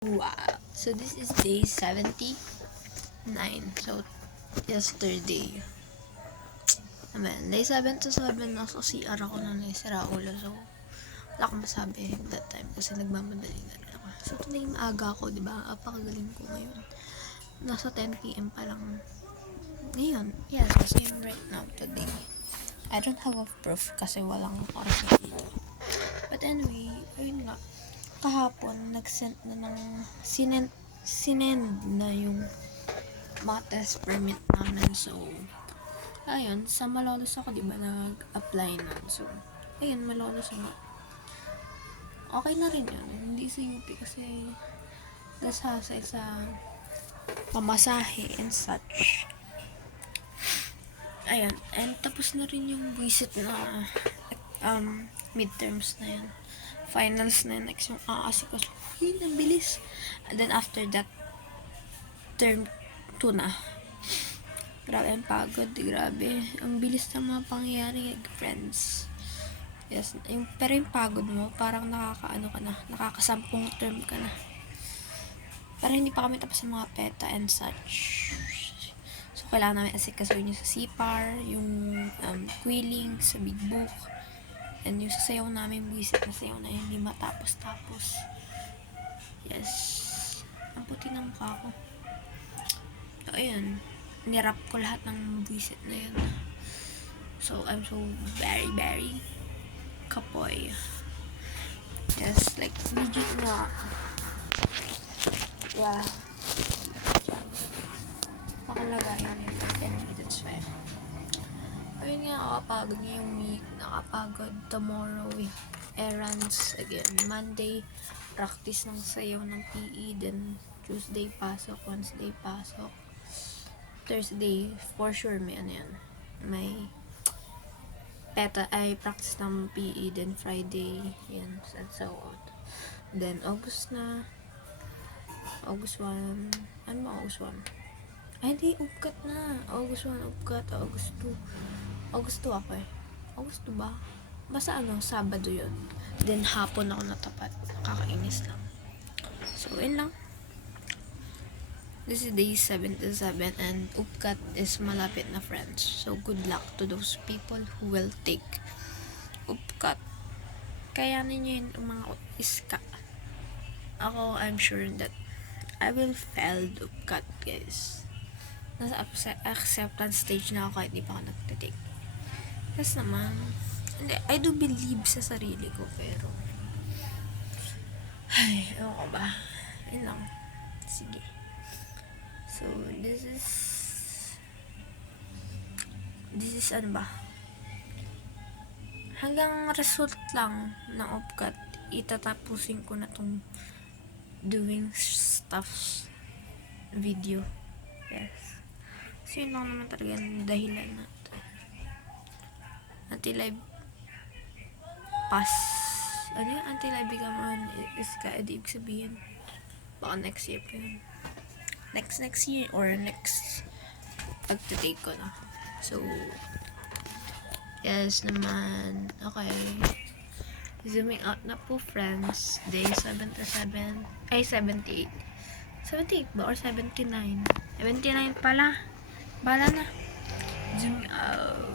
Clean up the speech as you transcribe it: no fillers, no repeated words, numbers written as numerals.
Wow. So this is day 79. So yesterday. Amen. Day 7 nasa CR ako na naisira ulo. So wala akong masabi that time kasi nagmamadali na rin ako. So today maaga ako, di ba? Apakagaling ko ngayon. Nasa 10 PM pa lang. Ngayon. Yes, kasi right now today. I don't have a proof kasi walang oras na dito. But anyway, ayun nga. Kahapon, nag-send na ng sinend na yung mga test permit namin. So, ayun, sa Malolos ako, di ba, nag-apply na. So, ayun, Malolos ako. Okay na rin yun. Hindi sa UP kasi nasasay sa pamasahe and such. Ayun, and tapos na rin yung visit na midterms na yan. Finals na yun. Next yung aasikaso. Ang bilis. And then after that, term 2 na. Grabe ang pagod. Grabe. Ang bilis ng mga pangyayari, friends. Yes. Pero yung pagod mo, parang nakakaano ka na. Nakakasampung term ka na. Pero hindi pa kami tapos sa mga PETA and such. So, kailangan namin asikasuhin yung sa CPAR, yung quilling sa Big Book, and yung sasayaw namin, visit na sayaw na hindi matapos-tapos. Yes. Ang puti ng mukha ko. So, ayun. Nirap ko lahat ng visit na yun. So, I'm so very, very kapoy. Yes, like, legit nga. Yeah. Nakalagayan yun. Anyway, that's why. Ayun nga, nakapagod ngayong week. Nakapagod tomorrow. Errands again. Monday, practice ng sayaw ng PE. Then, Tuesday, pasok. Wednesday, pasok. Thursday, for sure, may ano yan. May PETA ay practice ng PE. Then, Friday, yan. And so on. Then, August na. August 1. Ano ba August 1? Ay, hindi. Upkat na. August 1, upkat. August 2. August 2 ako eh. August 2 ba? Basta Sabado yun. Then, hapon ako natapat. Nakakainis lang. So, yun lang. This is day 77 and upkat is malapit na, friends. So, good luck to those people who will take upkat. Kaya ninyo yun mga iska. Ako, I'm sure that I will fail upkat, guys. Nasa acceptance stage na ako kahit di pa ako nagtitake. Kasi naman, I do believe sa sarili ko, pero ay, ewan ko ba? Yun lang. Sige. So, this is ano ba? Hanggang result lang ng upkat, itatapusin ko na tong doing stuff video. Yes. So, yun lang naman talaga yung dahilan natin. Anti-live pass. Ano yung anti-live gaman is ibig sabihin baka next year pa yun. Next year or next pag-take ko na. So, yes naman. Okay. Zooming out na po, friends. Day 77. Ay, 78. 78 ba? Or 79? 79 pala. Bala na. Zooming out.